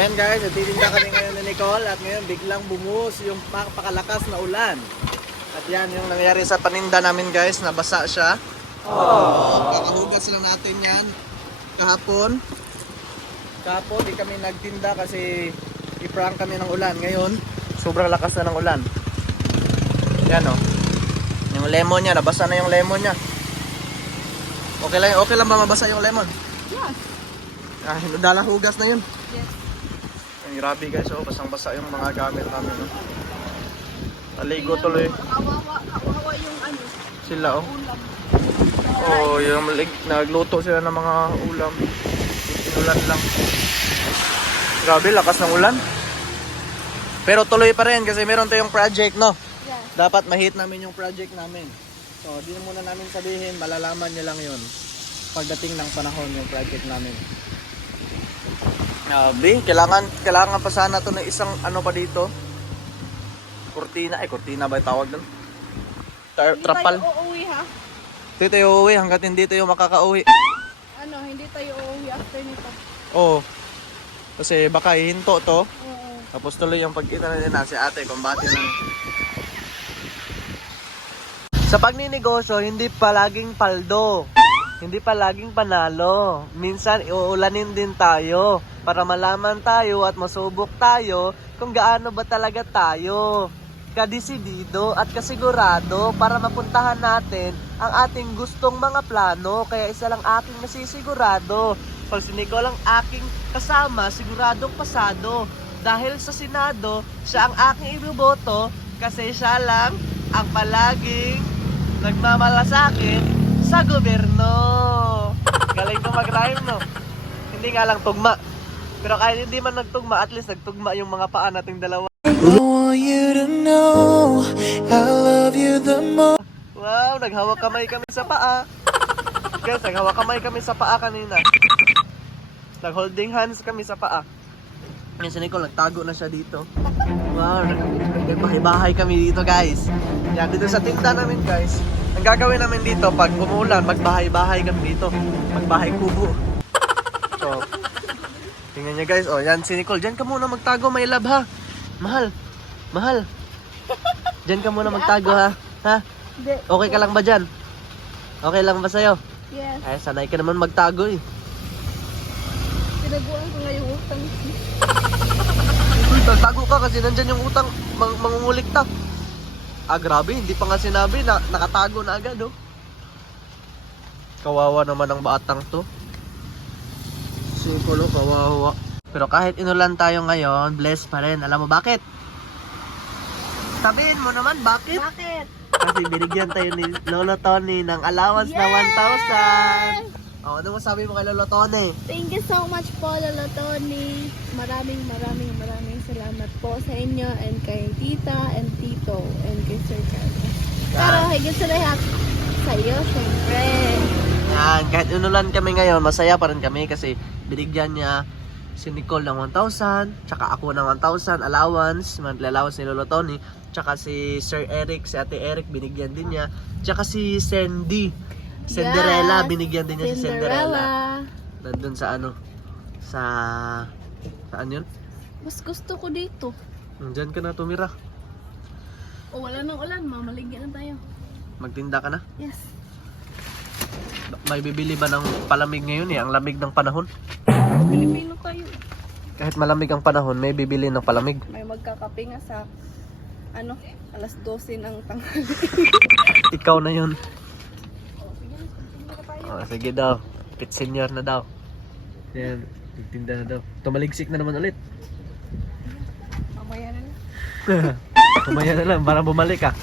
Ayan guys, nagtitinda kami ngayon ni Nicole at ngayon biglang bumuhos yung pakalakas na ulan. At yan yung nangyari sa paninda namin guys, nabasa siya. Kakahugas lang natin yan kahapon. Kahapon di kami nagtinda kasi i-prank kami ng ulan. Ngayon, sobrang lakas na ng ulan. Yan o. Yung lemon niya, nabasa na yung lemon niya. Okay lang ba mabasa yung lemon? Yes. Dalang hugas na yun. Yes. Ang grabe guys, basang-basa yung mga gamit namin. Taligo tuloy. Kawawa yung ano. Sila Ulam. yung nagluto sila ng mga ulam. Inulan lang. Grabe, lakas ng ulan. Pero tuloy pa rin kasi meron tayong project, no? Yes. Dapat ma-hit namin yung project namin. So, di na muna namin sabihin, malalaman nyo lang yun pagdating ng panahon yung project namin. Kailangan pa sana to ng isang ano pa dito. Kurtina ba yung tawag doon? Trapal. Hindi tayo uuwi ha? Hindi tayo uuwi hanggat hindi tayo makakauwi. Ano, hindi tayo uuwi after nito. Oo. Kasi baka ihinto to. Oo. Tapos tuloy yung pagkita na din na si ate kung bakit lang. Sa pagninegosyo, hindi palaging paldo. Hindi palaging panalo. Minsan iuulanin din tayo para malaman tayo at masubok tayo kung gaano ba talaga tayo kadesidido at kasigurado para mapuntahan natin ang ating gustong mga plano. Kaya isa lang aking nasisigurado. Pag si Nicole ang aking kasama, siguradong pasado. Dahil sa Senado, siya ang aking iboboto kasi siya lang ang palaging nagmamalasakit sa gobyerno. Galing ko mag-rhyme, no? Hindi nga lang tugma. Pero kahit hindi man nagtugma, at least nagtugma yung mga paa nating dalawa. I want you to know I love you the most. Wow, naghawak kamay kami sa paa. Guys, naghawak kamay kami sa paa kanina. Nag-holding hands kami sa paa. Ngayon si Nicole, nagtago na siya dito. Wow, nagbahay-bahay kami dito guys. Yan, dito sa tinda namin guys. Ang gagawin namin dito, pag umulan, magbahay-bahay kami dito. Magbahay kubo. So, tingnan nyo guys. O, yan si Nicole. Diyan ka muna magtago, may love ha. Mahal. Diyan ka muna magtago ha. Ha? Okay ka lang ba dyan? Okay lang ba sa'yo? Yes. Ay, sanay ka naman magtago eh. Tinaguan ko nga yung utang. Uy, magtago ka kasi nandyan yung utang. Mangungulikta. Grabe, hindi pa nga sinabi na nakatago na agad, oh. Kawawa naman ang batang to. Sukulo, kawawa. Pero kahit inulan tayo ngayon, blessed pa rin. Alam mo bakit? Sabihin mo naman, bakit? Bakit? Kasi binigyan tayo ni Lolo Tony ng allowance na 1,000. Ano mo sabi mo kay Lolo Tony? Thank you so much po, Lolo Tony. Maraming salamat po sa inyo and kay Tita and Tito and kay Sir Carlos. Pero higit sa lahat, sa iyo, siyempre. Yan, kahit inulan kami ngayon, masaya pa rin kami kasi binigyan niya si Nicole ng 1,000, tsaka ako ng 1,000 allowance, monthly allowance ni Lolo Tony, tsaka si Sir Eric, si Ate Eric, binigyan din niya, tsaka si Cinderella, binigyan din niya si Cinderella. Nandun sa ano, saan yun? Mas gusto ko dito. Diyan ka na tumira. O wala nang ulan, mamaligyan na tayo. Magtinda ka na? Yes. May bibili ba ng palamig ngayon eh? Ang lamig ng panahon. Pilipino tayo. Kahit malamig ang panahon, may bibili ng palamig. May magkakape nga sa alas 12 ng tanghali. Ikaw na yun. O, sige, continue na tayo. Sige daw. Pit senior na daw. Yan. Nagtinda na daw. Tumaligsik na naman ulit. Mamaya na lang. Tumaya na lang para bumalik ah.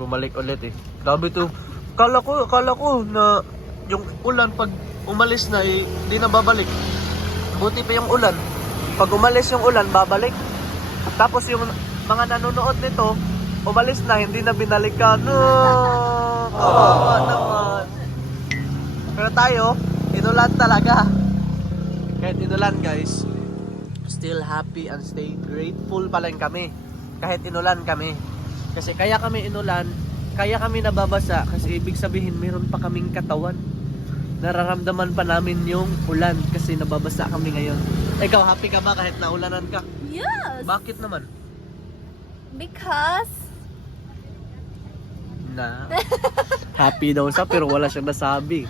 Bumalik ulit eh. Grabe to. Kala ko na yung ulan pag umalis na eh, hindi na babalik. Buti pa yung ulan. Pag umalis yung ulan, babalik. Tapos yung mga nanonood nito, umalis na, hindi na binalikan. No! Kawawa naman. Pero tayo, inulan talaga. Kahit inulan guys, still happy and stay grateful pa lang kami. Kahit inulan kami. Kasi kaya kami inulan, kaya kami nababasa kasi ibig sabihin meron pa kaming katawan. Nararamdaman pa namin yung ulan kasi nababasa kami ngayon. Ikaw, happy ka ba kahit naulanan ka? Yes! Bakit naman? Because... Na. Happy daw siya pero wala siyang nasabi.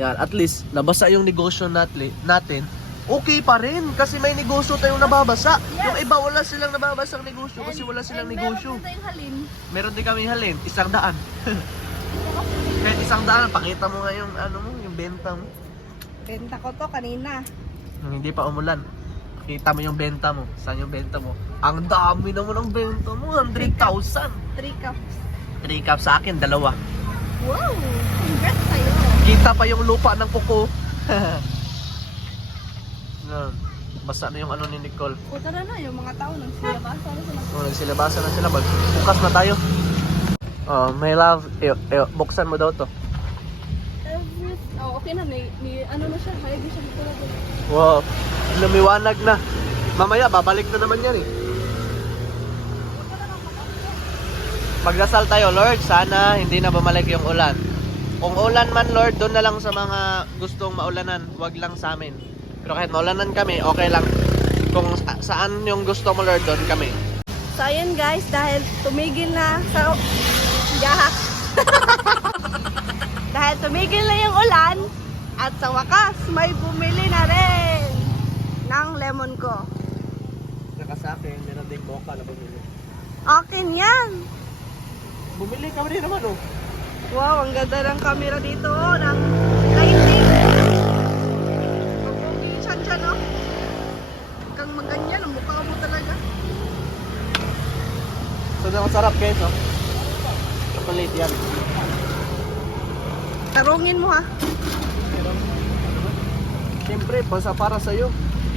Yan, at least nabasa yung negosyo natin. Okay pa rin kasi may negosyo tayong nababasa. Yes. Yung iba wala silang nababasang negosyo kasi wala silang negosyo. Meron din tayong halin. Meron din kami halin, 100. Kahit 100, pakita mo nga yung ano mo, yung benta mo. Benta ko to kanina. Nung hindi pa umulan. Kita mo yung benta mo. Saan yung benta mo? Ang dami naman ang benta mo. 100,000. 3 cups. 3 cups sa akin, 2. Wow! Congrats sa'yo. Kita pa yung lupa ng kuko. Yan. Basa na yung ano ni Nicole. O tara na, yung mga tao nagsilabasa na sila. Oh, nagsilabasa na sila. Bukas na tayo. Oh, my love. Buksan mo daw to. Oh, okay na. Ano na siya? Hayag siya dito na. Wow. Lumiwanag na. Mamaya, babalik na naman yan eh. Magdasal tayo, Lord. Sana hindi na bumalik yung ulan. Kung ulan man, Lord, doon na lang sa mga gustong maulanan. Huwag lang sa amin. Pero kahit maulanan kami, okay lang. Kung saan yung gusto mo, Lord, doon kami. So ayun guys, dahil tumigil na sa... Yahak! Dahil tumigil na yung ulan, at sa wakas, may bumili na rin ng lemon ko. Saka sa akin, meron ding mocha na bumili. Akin yan! Bumili ka rin naman, oh. Wow, ang ganda ng camera dito, oh, ng lighting. Pagpugi siya, no? Kang maganyan, ang mukha mo talaga. So, masarap guys, oh. Chocolate yan. Tarungin mo, ha? Siyempre, para sa'yo.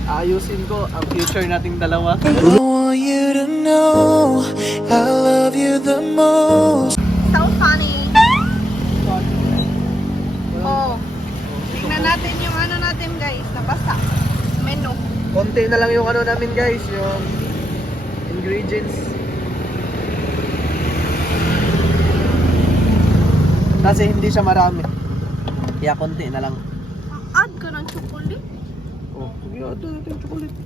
Ayusin ko ang future nating dalawa. I want you to know I love you the most. So funny. Oh. Tingnan natin yung ano natin guys, nabasa. Menu. Konti na lang yung ano namin guys, yung ingredients. Kasi hindi siya marami. Kaya konti na lang. Add ka ng chocolate. Oh, sige, ito yung chocolate.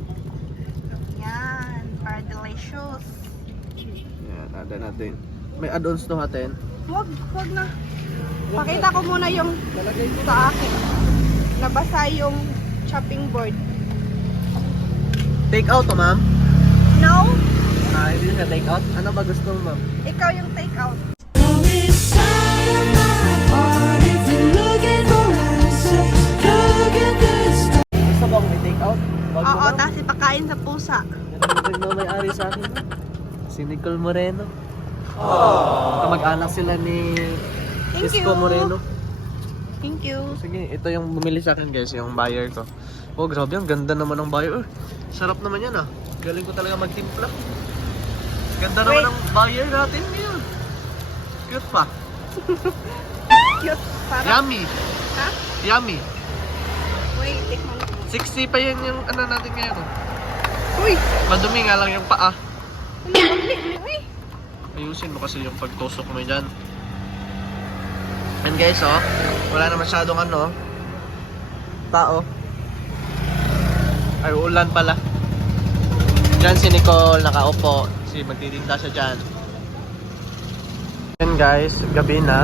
Yan, para delicious. Yan, ada natin. May add-ons to natin. Wag na. Pakita ko muna yung Lalagay ko. sa akin. Nabasa yung chopping board. Take out to, ma'am. No? Ah, hindi siya take out. Ano ba gusto mo, ma'am? Ikaw yung take out. Gusto ba kung i-take out? Wag mo, Oo, ma'am. tapos ipakain sa pusa. Yan ang may-ari sa akin. Si Nicole Moreno. Kamag-anak sila ni Thank Isko you. Moreno. Thank you. Sige, ito yung bumili sa akin guys, yung buyer ko. Oh, grabe, ang ganda naman ng buyer. Sarap naman yan ah. Galing ko talaga magtimpla. Ganda naman Wait. ng buyer natin ngayon. Cute pa. Cute. Para. Yummy. Ha? Yummy. Wait, tikman ko. 60 pa yun yung ano natin ngayon. Oh. Uy! Madumi nga lang yung paa. Uy! Ayusin mo kasi yung pagtusok mo dyan. And guys, oh, wala na masyadong ano, tao. Ay, ulan pala. Diyan si Nicole, nakaupo. Magtitinda siya dyan. Yan guys, gabi na.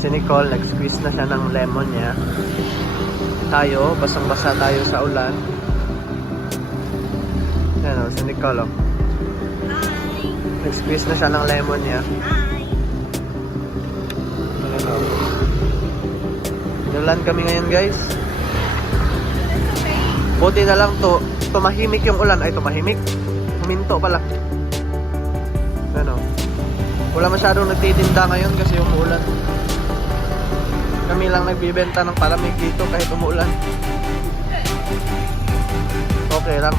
Si Nicole, nag-squeeze na siya ng lemon niya. Tayo, basang-basa tayo sa ulan. Yan oh, si Nicole oh. Hi! Nag-squeeze na siya ng lemon niya. Hi! Ayan o. Inulan kami ngayon guys. It's okay. Buti na lang tumahimik yung ulan. Ay, tumahimik. Huminto pala. Ayan o. Wala masyadong nagtitinda ngayon kasi umuulan. Kami lang nagbibenta ng palamig dito kahit umuulan. Okay lang.